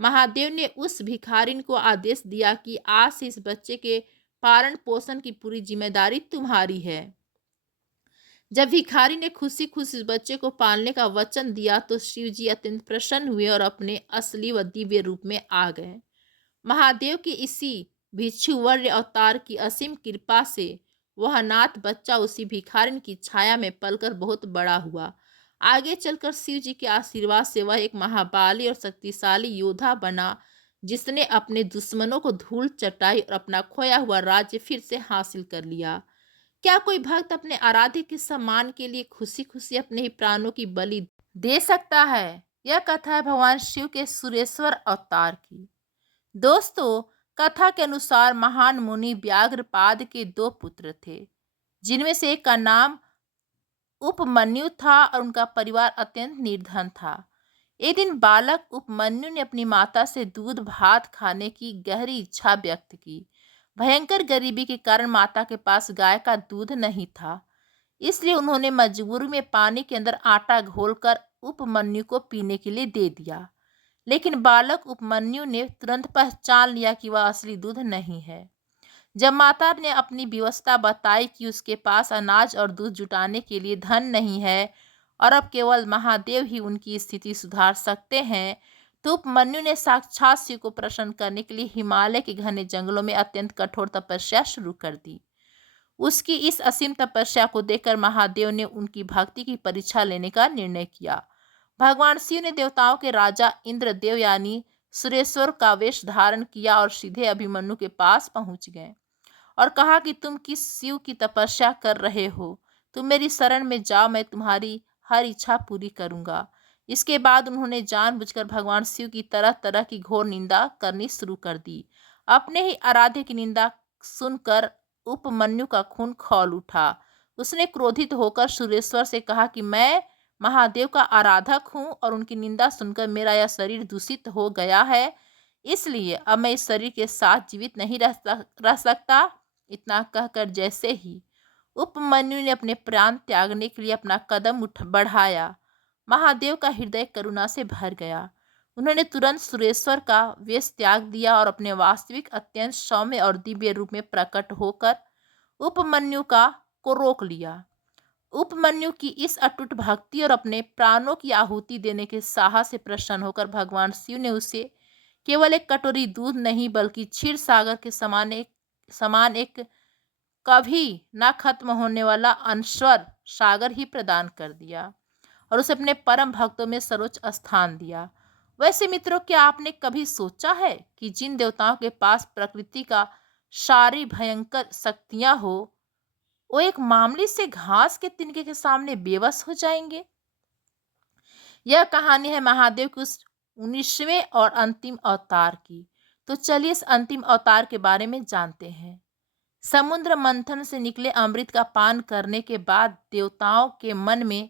महादेव ने उस भिखारिन को आदेश दिया कि आज से इस बच्चे के पालन पोषण की पूरी जिम्मेदारी तुम्हारी है। जब भिखारी ने खुशी खुशी इस बच्चे को पालने का वचन दिया तो शिव जी अत्यंत प्रसन्न हुए और अपने असली व दिव्य रूप में आ गए। महादेव की इसी भिक्षुवर्य अवतार की असीम कृपा से वह अनाथ बच्चा उसी भिखारिन की छाया में पलकर बहुत बड़ा हुआ। आगे चलकर शिव जी के आशीर्वाद से वह एक महाबली और शक्तिशाली योद्धा बना, जिसने अपने दुश्मनों को धूल चटाई और अपना खोया हुआ राज्य फिर से हासिल कर लिया। क्या कोई भक्त अपने आराध्य के सम्मान के लिए खुशी खुशी अपने ही प्राणों की बलि दे सकता है? यह कथा है भगवान शिव के सुरेश्वर अवतार की। दोस्तों, कथा के अनुसार महान मुनि व्याघ्रपाद के दो पुत्र थे, जिनमें से एक का नाम उपमन्यु था और उनका परिवार अत्यंत निर्धन था। एक दिन बालक उपमन्यु ने अपनी माता से दूध भात खाने की गहरी इच्छा व्यक्त की। भयंकर गरीबी के कारण माता के पास गाय का दूध नहीं था, इसलिए उन्होंने मजबूरी में पानी के अंदर आटा घोलकर उपमन्यु को पीने के लिए दे दिया। लेकिन बालक उपमन्यु ने तुरंत पहचान लिया कि वह असली दूध नहीं है। जब माता ने अपनी व्यवस्था बताई कि उसके पास अनाज और दूध जुटाने के लिए धन नहीं है और अब केवल महादेव ही उनकी स्थिति सुधार सकते हैं, तो उपमन्यु ने साक्षात शिव को प्रसन्न करने के लिए हिमालय के घने जंगलों में अत्यंत कठोर तपस्या शुरू कर दी। उसकी इस असीम तपस्या को देखकर महादेव ने उनकी भक्ति की परीक्षा लेने का निर्णय किया। भगवान शिव ने देवताओं के राजा इंद्रदेव यानी सुरेश्वर का वेश धारण किया और सीधे अभिमन्यु के पास पहुंच गए और कहा कि तुम किस शिव की तपस्या कर रहे हो? तुम मेरी शरण में जाओ, मैं तुम्हारी हर इच्छा पूरी करूंगा। इसके बाद उन्होंने जानबूझकर भगवान शिव की तरह तरह की घोर निंदा करनी शुरू कर दी। अपने ही आराध्य की निंदा सुनकर उपमन्यु का खून खौल उठा। उसने क्रोधित होकर सुरेश्वर से कहा कि मैं महादेव का आराधक हूँ और उनकी निंदा सुनकर मेरा यह शरीर दूषित हो गया है, इसलिए अब मैं इस शरीर के साथ जीवित नहीं रह सकता। इतना कहकर जैसे ही उपमन्यु ने अपने प्राण त्यागने के लिए अपना कदम बढ़ाया, महादेव का हृदय करुणा से भर गया। उन्होंने तुरंत सुरेश्वर का वेश त्याग दिया और अपने वास्तविक अत्यंत सौम्य और दिव्य रूप में प्रकट होकर उपमन्यु को रोक लिया। उपमन्यु की इस अटूट भक्ति और अपने प्राणों की आहुति देने के साहस से प्रसन्न होकर भगवान शिव ने उसे केवल एक कटोरी दूध नहीं बल्कि क्षीर सागर के समान एक कभी ना खत्म होने वाला अनश्वर सागर ही प्रदान कर दिया और उसे अपने परम भक्तों में सर्वोच्च स्थान दिया। वैसे मित्रों, क्या आपने कभी सोचा है कि जिन देवताओं के पास प्रकृति का सारी भयंकर शक्तियां हो, वो एक मामूली से घास के तिनके के सामने बेबस हो जाएंगे? यह कहानी है महादेव के उस 19वें और अंतिम अवतार की। तो चलिए इस अंतिम अवतार के बारे में जानते हैं। समुद्र मंथन से निकले अमृत का पान करने के बाद देवताओं के मन में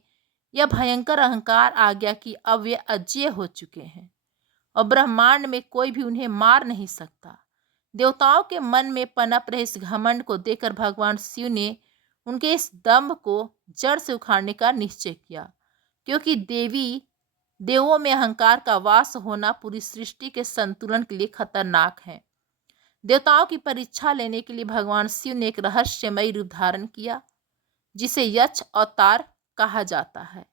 यह भयंकर अहंकार आ गया कि अब वे अजेय हो चुके हैं और ब्रह्मांड में कोई भी उन्हें मार नहीं सकता। देवताओं के मन में पनप रहे इस घमंड को देखकर भगवान शिव ने उनके इस दंभ को जड़ से उखाड़ने का निश्चय किया, क्योंकि देवों में अहंकार का वास होना पूरी सृष्टि के संतुलन के लिए खतरनाक है। देवताओं की परीक्षा लेने के लिए भगवान शिव ने एक रहस्यमयी रूप धारण किया, जिसे यक्ष अवतार कहा जाता है।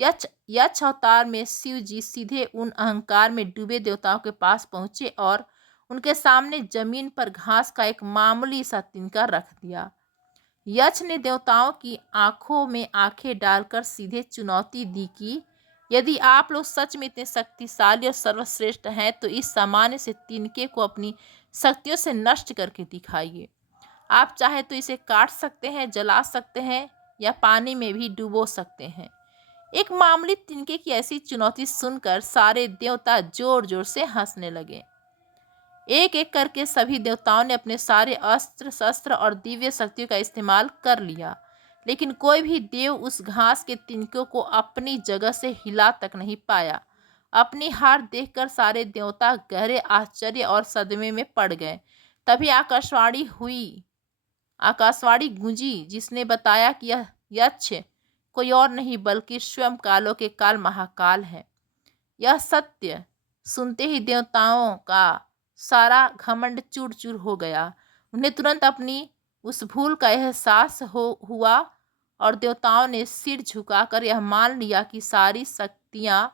यक्ष अवतार में शिव जी सीधे उन अहंकार में डूबे देवताओं के पास पहुंचे और उनके सामने जमीन पर घास का एक मामूली सा तिनका रख दिया। यक्ष ने देवताओं की आंखों में आंखें डालकर सीधे चुनौती दी कि यदि आप लोग सच में इतने शक्तिशाली और सर्वश्रेष्ठ हैं तो इस सामान्य से तिनके को अपनी शक्तियों से नष्ट करके दिखाइए। आप चाहे तो इसे काट सकते हैं, जला सकते हैं या पानी में भी डुबो सकते हैं। एक मामूली तिनके की ऐसी चुनौती सुनकर सारे देवता जोर जोर से हंसने लगे। एक एक करके सभी देवताओं ने अपने सारे अस्त्र शस्त्र और दिव्य शक्तियों का इस्तेमाल कर लिया, लेकिन कोई भी देव उस घास के तिनकों को अपनी जगह से हिला तक नहीं पाया। अपनी हार देखकर सारे देवता गहरे आश्चर्य और सदमे में पड़ गए। तभी आकाशवाणी गूंजी, जिसने बताया कि यह यक्ष कोई और नहीं बल्कि स्वयं कालों के काल महाकाल है। यह सत्य सुनते ही देवताओं का सारा घमंड चूर चूर हो गया। उन्हें तुरंत अपनी उस भूल का एहसास हुआ और देवताओं ने सिर झुकाकर यह मान लिया कि सारी शक्तियां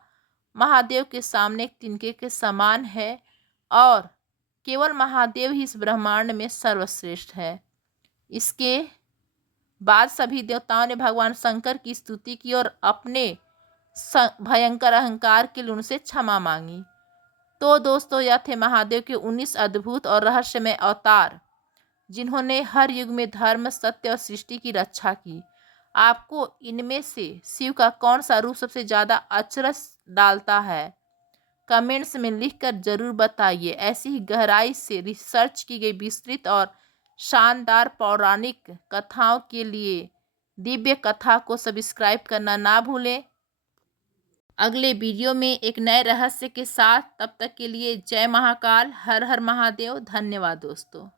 महादेव के सामने एक तिनके के समान है और केवल महादेव ही इस ब्रह्मांड में सर्वश्रेष्ठ है। इसके बाद सभी देवताओं ने भगवान शंकर की स्तुति की और अपने भयंकर अहंकार के लिए उनसे क्षमा मांगी। तो दोस्तों, यह थे महादेव के 19 अद्भुत और रहस्यमय अवतार, जिन्होंने हर युग में धर्म, सत्य और सृष्टि की रक्षा की। आपको इनमें से शिव का कौन सा रूप सबसे ज्यादा अचरज डालता है? कमेंट्स में लिखकर जरूर बताइए। ऐसी ही गहराई से रिसर्च की गई विस्तृत और शानदार पौराणिक कथाओं के लिए दिव्य कथा को सब्सक्राइब करना ना भूलें। अगले वीडियो में एक नए रहस्य के साथ, तब तक के लिए जय महाकाल, हर हर महादेव। धन्यवाद दोस्तों।